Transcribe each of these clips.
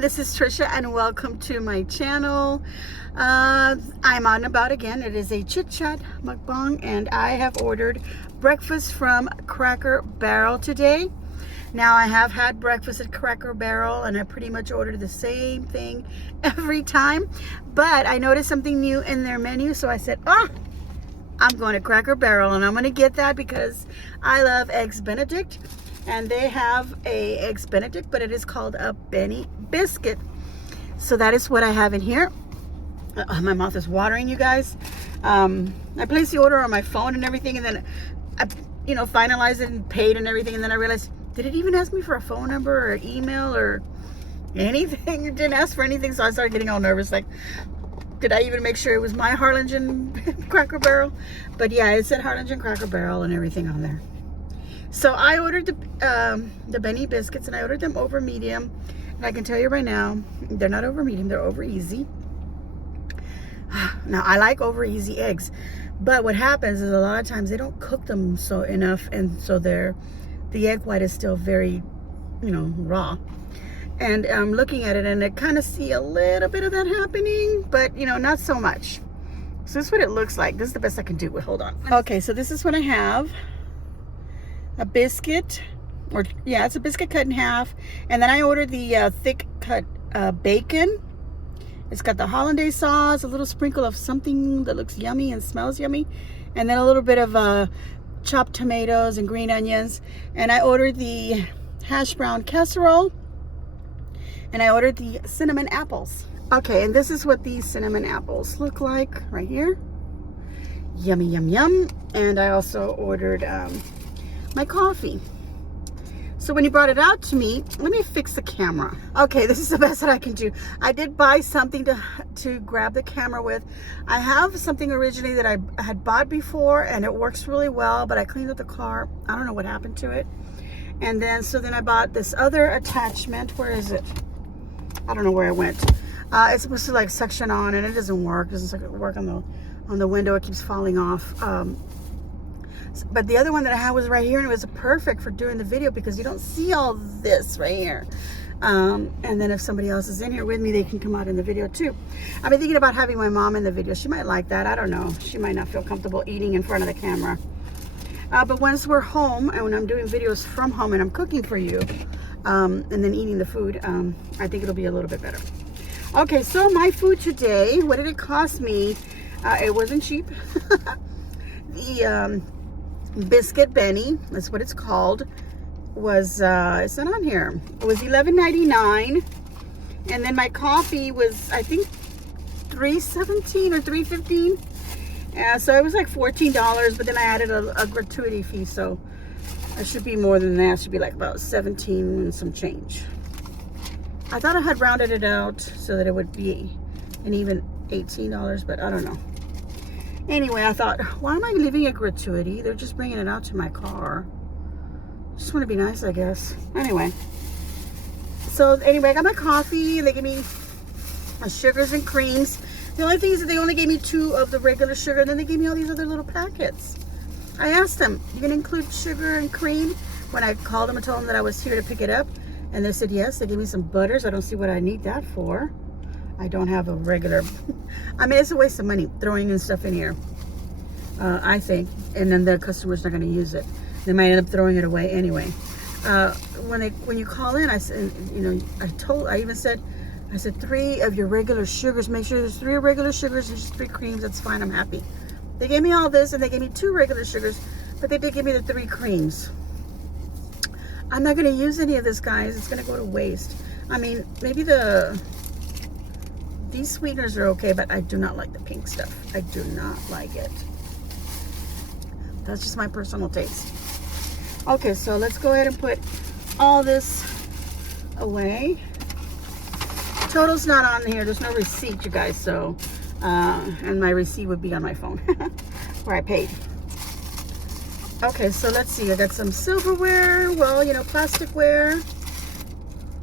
everyone, this is Trisha and welcome to my channel. I'm on about again. It is a Chit Chat Mukbang and I have ordered breakfast from Cracker Barrel today. Now I have had breakfast at Cracker Barrel and I pretty much ordered the same thing every time, but I noticed something new in their menu, so I said, I'm going to Cracker Barrel and I'm going to get that because I love Eggs Benedict. And they have a Eggs Benedict, but it is called a Benny Biscuit. So that is what I have in here. My mouth is watering, you guys. I placed the order on my phone and everything, and then I, finalized it and paid and everything. And then I realized, did it even ask me for a phone number or email or anything? It didn't ask for anything, so I started getting all nervous. Like, did I even make sure it was my Harlingen Cracker Barrel? But yeah, it said Harlingen Cracker Barrel and everything on there. So I ordered the Benny Biscuits, and I ordered them over medium. And I can tell you right now, they're not over medium, they're over easy. Now, I like over easy eggs. But what happens is a lot of times they don't cook them so enough, and so the egg white is still very, raw. And I'm looking at it, and I kind of see a little bit of that happening, but, not so much. So this is what it looks like. This is the best I can do. Hold on. Okay, so this is what I have. A biscuit, it's a biscuit cut in half, and then I ordered the thick cut bacon. It's got the hollandaise sauce, a little sprinkle of something that looks yummy and smells yummy, and then a little bit of chopped tomatoes and green onions. And I ordered the hash brown casserole, and I ordered the cinnamon apples. Okay, and this is what these cinnamon apples look like right here. Yummy, yum, yum. And I also ordered my coffee. So when you brought it out to me, let me fix the camera. Okay, this is the best that I can do. I did buy something to grab the camera with. I have something originally that I had bought before and it works really well, but I cleaned up the car. I don't know what happened to it. And then I bought this other attachment. Where is it? I don't know where it went. It's supposed to like suction on, and it doesn't work. It doesn't work on the window. It keeps falling off. But the other one that I had was right here, and it was perfect for doing the video because you don't see all this right here. And then if somebody else is in here with me, they can come out in the video too. I've been thinking about having my mom in the video. She might like that. I don't know. She might not feel comfortable eating in front of the camera. But once we're home and when I'm doing videos from home and I'm cooking for you, and then eating the food, I think it'll be a little bit better. Okay, so my food today, what did it cost me? It wasn't cheap. The Biscuit Benny, that's what it's called, was it's not on here. It was $11.99, and then my coffee was, I think, $3.17 or $3.15. So it was like $14, but then I added a gratuity fee, so it should be more than that. It should be like about 17 and some change. I thought I had rounded it out so that it would be an even $18, but I don't know. Anyway, I thought, why am I leaving a gratuity? They're just bringing it out to my car. Just want to be nice, I guess. Anyway, I got my coffee, and they gave me my sugars and creams. The only thing is that they only gave me 2 of the regular sugar, and then they gave me all these other little packets. I asked them, you can include sugar and cream? When I called them and told them that I was here to pick it up, and they said yes. They gave me some butters. I don't see what I need that for. I don't have a regular, I mean, it's a waste of money throwing in stuff in here, I think, and then the customer's not going to use it. They might end up throwing it away anyway. When you call in, I said, I even said 3 of your regular sugars. Make sure there's 3 regular sugars and just 3 creams. That's fine. I'm happy. They gave me all this, and they gave me 2 regular sugars, but they did give me the 3 creams. I'm not going to use any of this, guys. It's going to go to waste. I mean, maybe these sweeteners are okay, but I do not like the pink stuff. I do not like it. That's just my personal taste. Okay, so let's go ahead and put all this away. Total's not on here. There's no receipt, you guys. So, and my receipt would be on my phone where I paid. Okay, so let's see. I got some silverware. Well, plasticware.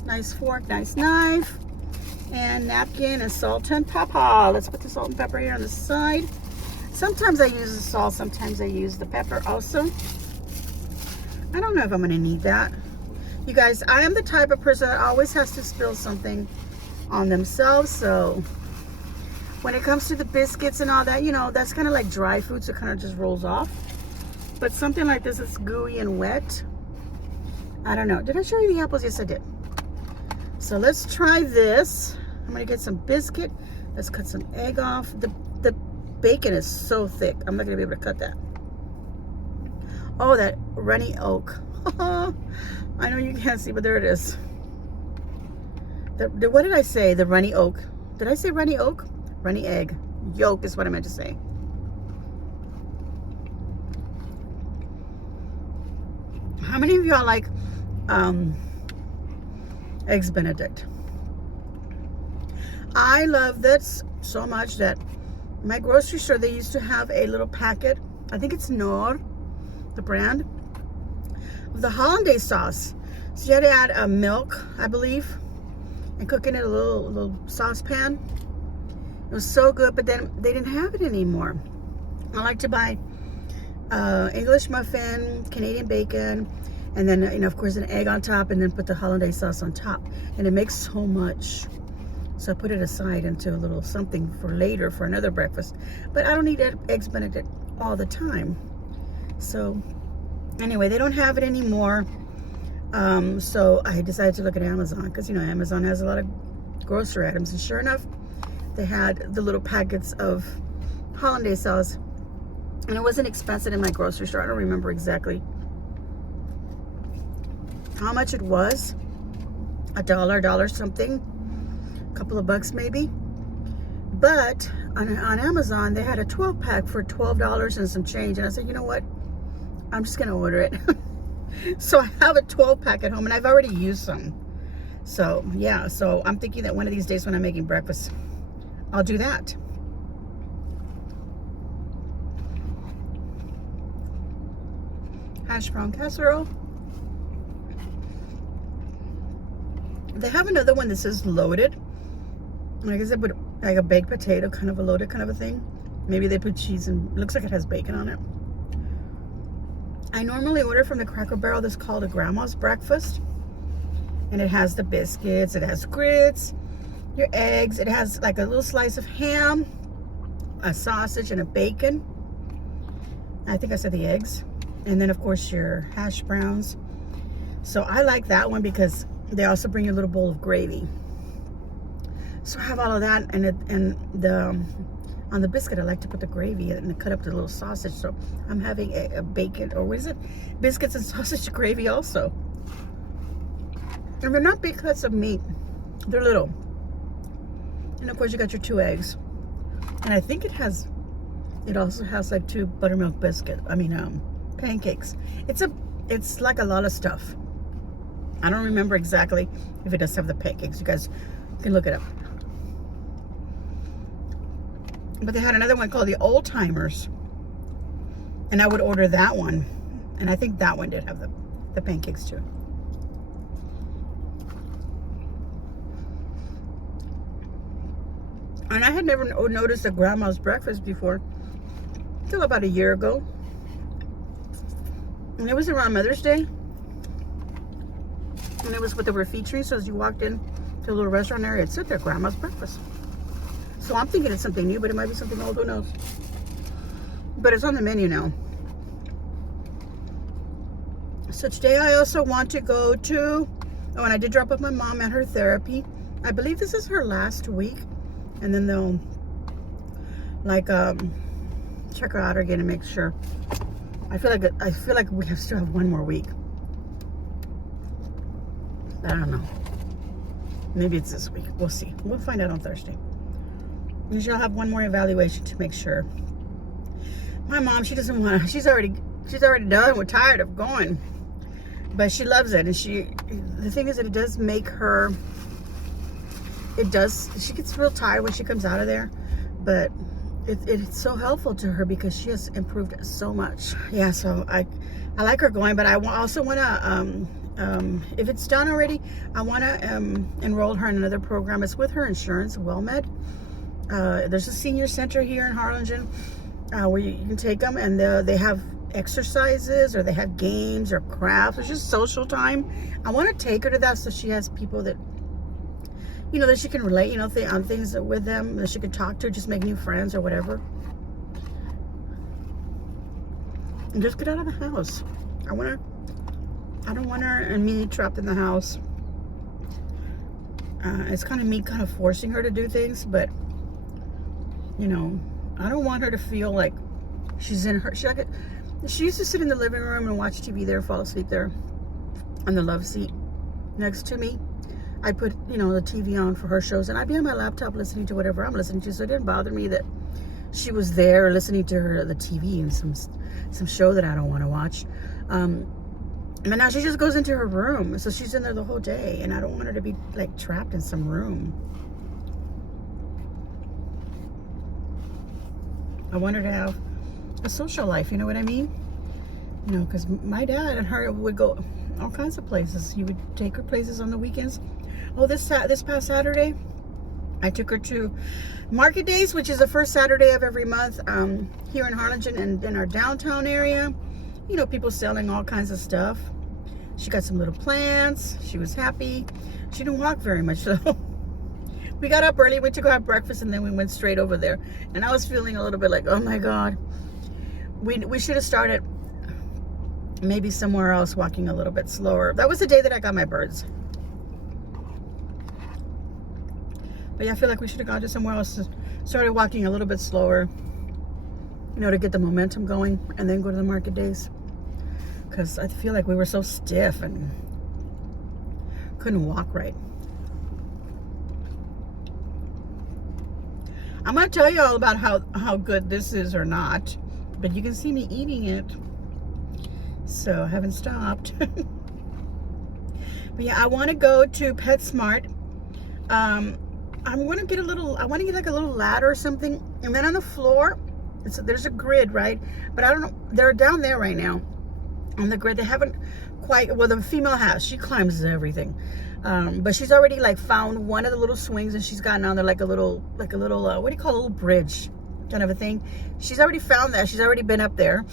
Nice fork, nice knife. And napkin and salt and pepper. Let's put the salt and pepper here on the side. Sometimes I use the salt, sometimes I use the pepper also. I don't know if I'm going to need that. You guys, I am the type of person that always has to spill something on themselves. So when it comes to the biscuits and all that, you know, that's kind of like dry food, so it kind of just rolls off. But something like this is gooey and wet. I don't know. Did I show you the apples? Yes, I did. So let's try this. I'm gonna get some biscuit. Let's cut some egg off. The bacon is so thick. I'm not gonna be able to cut that. Oh, that runny oak. I know you can't see, but there it is. What did I say? The runny oak. Did I say runny oak? Runny egg. Yolk is what I meant to say. How many of y'all like Eggs Benedict? I love this so much that my grocery store, they used to have a little packet. I think it's Nor, the brand, of the hollandaise sauce. So you had to add milk, I believe, and cook it in a little saucepan. It was so good, but then they didn't have it anymore. I like to buy English muffin, Canadian bacon, and then, you know, of course, an egg on top, and then put the hollandaise sauce on top. And it makes so much. So I put it aside into a little something for later for another breakfast. But I don't eat Eggs Benedict all the time. So anyway, they don't have it anymore. So I decided to look at Amazon, because, you know, Amazon has a lot of grocery items. And sure enough, they had the little packets of hollandaise sauce. And it wasn't expensive in my grocery store. I don't remember exactly how much it was. $1 something. A couple of bucks maybe. But on Amazon, they had a 12-pack for $12 and some change. And I said, you know what? I'm just going to order it. So I have a 12-pack at home, and I've already used some. So, yeah. So I'm thinking that one of these days when I'm making breakfast, I'll do that. Hash brown casserole. They have another one that says loaded. Like I said, but like a baked potato, kind of a loaded kind of a thing. Maybe they put cheese and looks like it has bacon on it. I normally order from the Cracker Barrel. This is called a grandma's breakfast. And it has the biscuits, it has grits, your eggs, it has like a little slice of ham, a sausage, and a bacon. I think I said the eggs. And then of course your hash browns. So I like that one because they also bring you a little bowl of gravy. So I have all of that, and on the biscuit I like to put the gravy and cut up the little sausage. So I'm having a bacon, or what is it? Biscuits and sausage gravy also. And they're not big cuts of meat. They're little. And of course you got your 2 eggs. And I think it also has like 2 buttermilk pancakes. It's like a lot of stuff. I don't remember exactly if it does have the pancakes. You guys can look it up. But they had another one called the Old Timers. And I would order that one. And I think that one did have the pancakes too. And I had never noticed a grandma's breakfast before until about a year ago. And it was around Mother's Day. And it was what they were featuring. So as you walked in to a little restaurant area, it said their grandma's breakfast. So I'm thinking it's something new, but it might be something old, who knows. But it's on the menu now. So today I also want to go to, oh, and I did drop off my mom at her therapy. I believe this is her last week. And then they'll like check her out again and make sure. I feel like we still have 1 more week. I don't know. Maybe it's this week. We'll see. We'll find out on Thursday. And she'll have 1 more evaluation to make sure. My mom, she doesn't want to. She's already done. We're tired of going, but she loves it. And the thing is that it does make her. She gets real tired when she comes out of there, but it's so helpful to her because she has improved so much. Yeah, so I like her going, but I also want to, if it's done already, I want to enroll her in another program. It's with her insurance, WellMed. There's a senior center here in Harlingen where you can take them, and they have exercises, or they have games or crafts. It's just social time. I want to take her to that so she has people that you know, that she can relate, you know, on things with them, that she can talk to, just make new friends or whatever. And just get out of the house. I don't want her and me trapped in the house. It's kind of me kind of forcing her to do things, but you know, I don't want her to feel like she's in her. She used to sit in the living room and watch TV there, fall asleep there on the love seat next to me. I'd put, you know, the TV on for her shows, and I'd be on my laptop listening to whatever I'm listening to. So it didn't bother me that she was there listening to the TV and some show that I don't want to watch. But now she just goes into her room, so she's in there the whole day, and I don't want her to be like trapped in some room. I want her to have a social life, you know what I mean? You know, because my dad and her would go all kinds of places. He would take her places on the weekends. Oh, this past Saturday, I took her to Market Days, which is the first Saturday of every month here in Harlingen and in our downtown area. You know, people selling all kinds of stuff. She got some little plants. She was happy. She didn't walk very much though. We got up early, went to go have breakfast, and then we went straight over there. And I was feeling a little bit like, oh my God. We should have started maybe somewhere else, walking a little bit slower. That was the day that I got my birds. But yeah, I feel like we should have gone to somewhere else, started walking a little bit slower, you know, to get the momentum going, and then go to the Market Days. Because I feel like we were so stiff and couldn't walk right. I'm going to tell you all about how good this is or not, but you can see me eating it. So I haven't stopped. But yeah, I want to go to PetSmart. I want to get like a little ladder or something, and then on the floor, there's a grid, right? But I don't know, they're down there right now on the grid. They haven't quite, well, the female has, she climbs everything. But she's already like found one of the little swings, and she's gotten on there like a little, what do you call a little bridge kind of a thing. She's already found that. She's already been up there.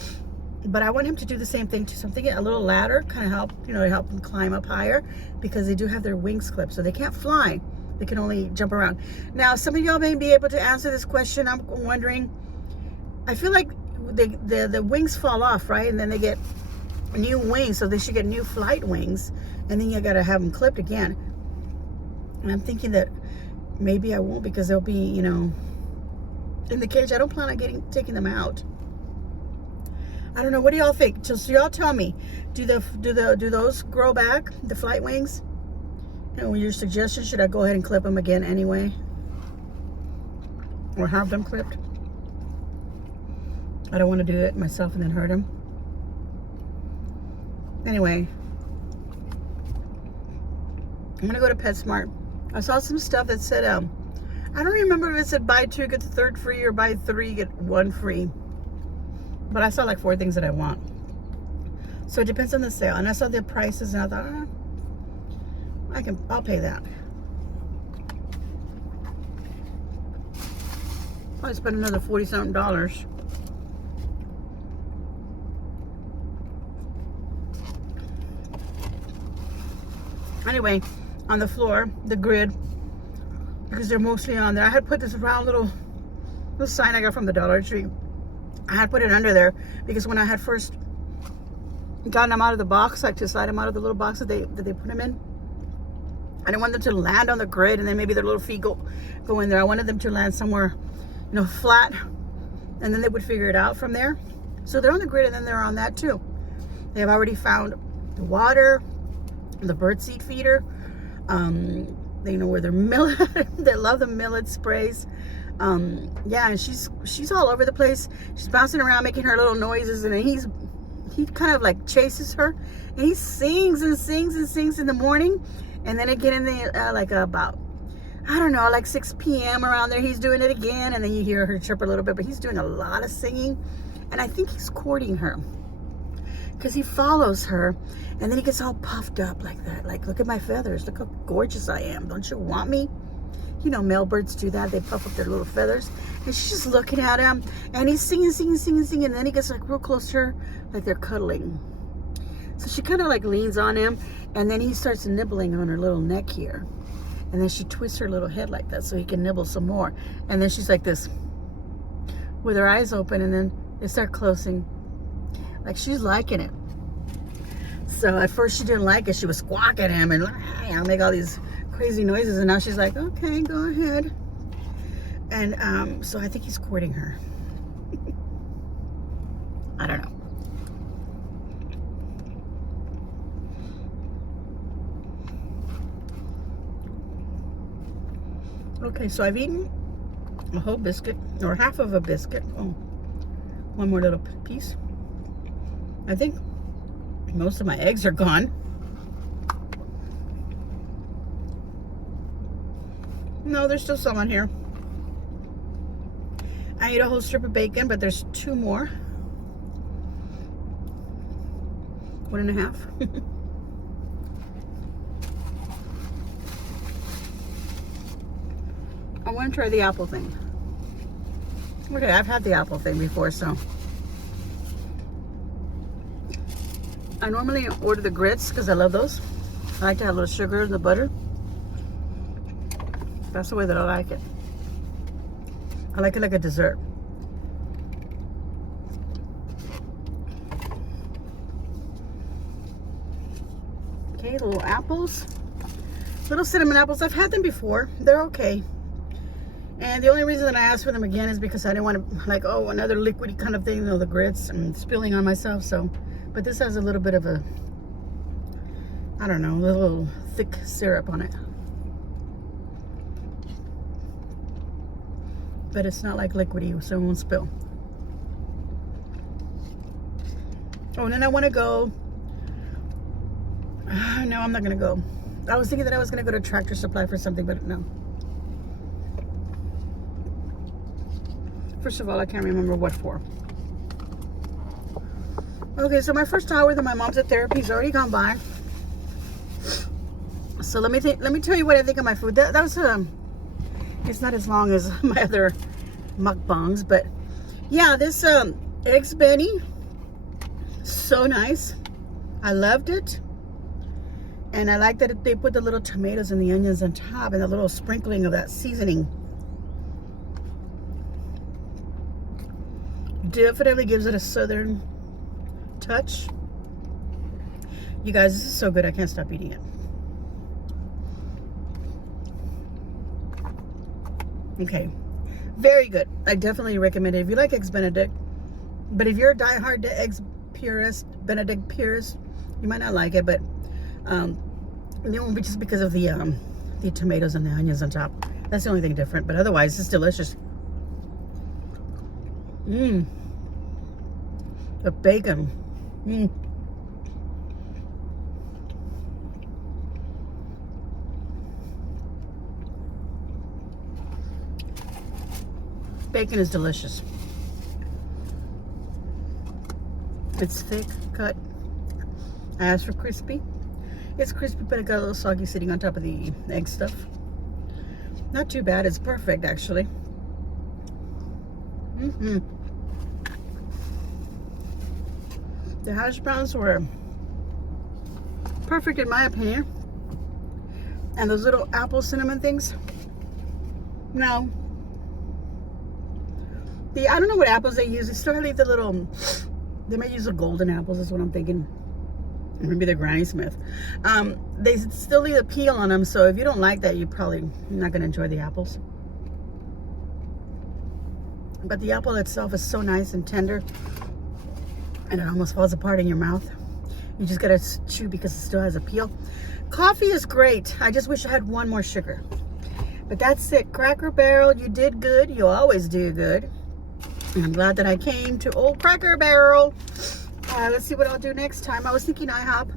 But I want him to do the same thing to something, a little ladder, kind of help, you know, help them climb up higher, because they do have their wings clipped, so they can't fly. They can only jump around. Now, some of y'all may be able to answer this question. I'm wondering, I feel like the wings fall off, right? And then they get new wings, so they should get new flight wings, and then you gotta have them clipped again. And I'm thinking that maybe I won't, because they'll be, you know, in the cage. I don't plan on taking them out. I don't know. What do y'all think? So y'all tell me, do those grow back, the flight wings? And your suggestion, should I go ahead and clip them again anyway, or have them clipped? I don't want to do it myself and then hurt them. Anyway, I'm gonna go to PetSmart. I saw some stuff that said, I don't remember if it said buy 2 get the 3rd free, or buy 3 get 1 free. But I saw like 4 things that I want. So it depends on the sale. And I saw the prices, and I thought, I'll pay that. Probably spend another $40-something. Anyway, on the floor, the grid, because they're mostly on there. I had put this round little sign I got from the Dollar Tree. I had put it under there because when I had first gotten them out of the box, like to slide them out of the little box that they put them in, I didn't want them to land on the grid and then maybe their little feet go in there. I wanted them to land somewhere, you know, flat, and then they would figure it out from there. So they're on the grid, and then they're on that too. They have already found the water, the birdseed feeder. They know where their millet. They love the millet sprays. Yeah, and she's all over the place. She's bouncing around, making her little noises, and he kind of like chases her, and he sings and sings and sings in the morning, and then again in the like about, I don't know, like 6 p.m. around there, he's doing it again, and then you hear her chirp a little bit, but he's doing a lot of singing, and I think he's courting her, because he follows her, and then he gets all puffed up like that, like, look at my feathers, look how gorgeous I am, don't you want me? You know, male birds do that. They puff up their little feathers. And she's just looking at him. And he's singing, singing, singing, singing. And then he gets like real close to her, like they're cuddling. So she kind of like leans on him. And then he starts nibbling on her little neck here. And then she twists her little head like that so he can nibble some more. And then she's like this with her eyes open, and then they start closing. Like she's liking it. So at first she didn't like it. She was squawking at him and make all these crazy noises. And now she's like, okay, go ahead. And so I think he's courting her. I don't know. Okay, so I've eaten a whole biscuit, or half of a biscuit. Oh, one more little piece. I think most of my eggs are gone. No, there's still some on here. I ate a whole strip of bacon, but there's 2 more. 1.5. I want to try the apple thing. Okay, I've had the apple thing before, so. I normally order the grits because I love those. I like to have a little sugar in the butter. That's the way that I like it. I like it like a dessert. Okay, little apples. Little cinnamon apples. I've had them before. They're okay. And the only reason that I asked for them again is because I didn't want to, like, oh, another liquidy kind of thing, you know, the grits and spilling on myself. So, but this has a little bit of a, I don't know, a little thick syrup on it. But it's not like liquidy, so it won't spill. Oh, and then I want to go. No, I'm not going to go. I was thinking that I was going to go to Tractor Supply for something, but no. First of all, I can't remember what for. Okay, so my first hour that my mom's at therapy has already gone by. So let me tell you what I think of my food. That was it's not as long as my other mukbangs, but yeah, this eggs Benny, so nice. I loved it, and I like that they put the little tomatoes and the onions on top and a little sprinkling of that seasoning. Definitely gives it a southern touch. You guys, this is so good. I can't stop eating it. Okay, very good. I definitely recommend it if you like eggs Benedict. But if you're a diehard eggs purist, Benedict purist, you might not like it. But it won't be just because of the tomatoes and the onions on top. That's the only thing different. But otherwise, it's delicious. Mmm. The bacon. Mmm. Bacon is delicious. It's thick cut. I asked for crispy. It's crispy, but it got a little soggy sitting on top of the egg stuff. Not too bad. It's perfect, actually. Mm-hmm. The hash browns were perfect in my opinion. And those little apple cinnamon things. No. I don't know what apples they use. They still leave the little, they might use the golden apples is what I'm thinking. Maybe they're Granny Smith. They still leave the peel on them, so if you don't like that, you're probably not going to enjoy the apples. But the apple itself is so nice and tender, and it almost falls apart in your mouth. You just got to chew because it still has a peel. Coffee is great. I just wish I had one more sugar. But that's it. Cracker Barrel, you did good. You always do good. I'm glad that I came to Old Cracker Barrel. Let's see what I'll do next time. I was thinking IHOP.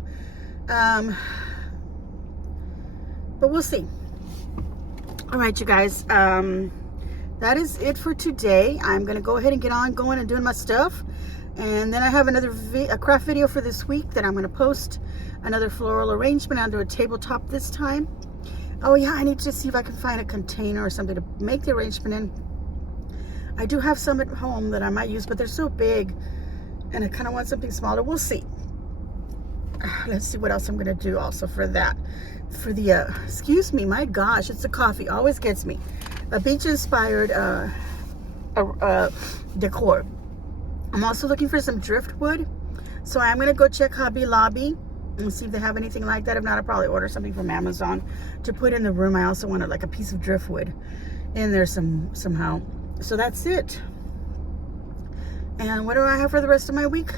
But we'll see. All right, you guys. That is it for today. I'm going to go ahead and get on going and doing my stuff. And then I have another a craft video for this week that I'm going to post. Another floral arrangement. I'll do a tabletop this time. Oh, yeah. I need to see if I can find a container or something to make the arrangement in. I do have some at home that I might use, but they're so big, and I kind of want something smaller. We'll see. let's see what else I'm gonna do also for that. For the excuse me, my gosh, it's the coffee, always gets me. A beach inspired decor. I'm also looking for some driftwood, so I'm gonna go check Hobby Lobby and see if they have anything like that. If not, I'll probably order something from Amazon to put in the room. I also wanted like a piece of driftwood in there somehow. So that's it. And what do I have for the rest of my week?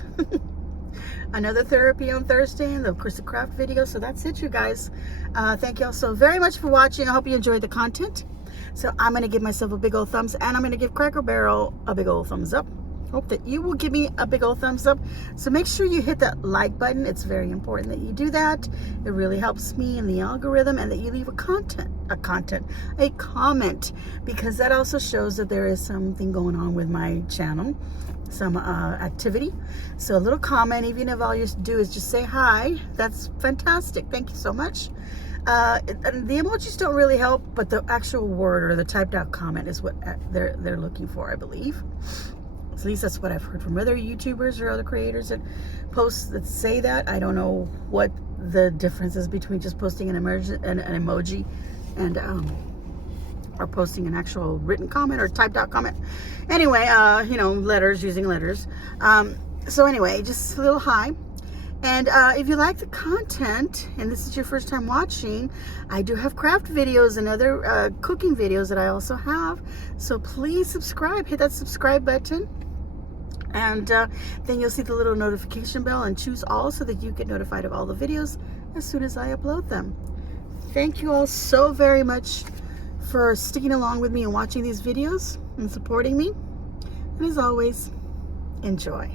Another therapy on Thursday and of course the craft video. So that's it, you guys. Thank you all so very much for watching. I hope you enjoyed the content. So I'm going to give myself a big old thumbs, and I'm going to give Cracker Barrel a big old thumbs up. Hope that you will give me a big old thumbs up. So make sure you hit that like button. It's very important that you do that. It really helps me in the algorithm, and that you leave a comment, because that also shows that there is something going on with my channel, some activity. So a little comment, even if all you do is just say hi, that's fantastic. Thank you so much. And the emojis don't really help, but the actual word or the typed out comment is what they're looking for, I believe. At least that's what I've heard from other YouTubers or other creators that post that say that. I don't know what the difference is between just posting an emoji and or posting an actual written comment or typed out comment. Anyway, you know, using letters. So anyway, just a little hi. And if you like the content and this is your first time watching, I do have craft videos and other cooking videos that I also have. So please subscribe, hit that subscribe button. And then you'll see the little notification bell and choose all so that you get notified of all the videos as soon as I upload them. Thank you all so very much for sticking along with me and watching these videos and supporting me. And as always, enjoy.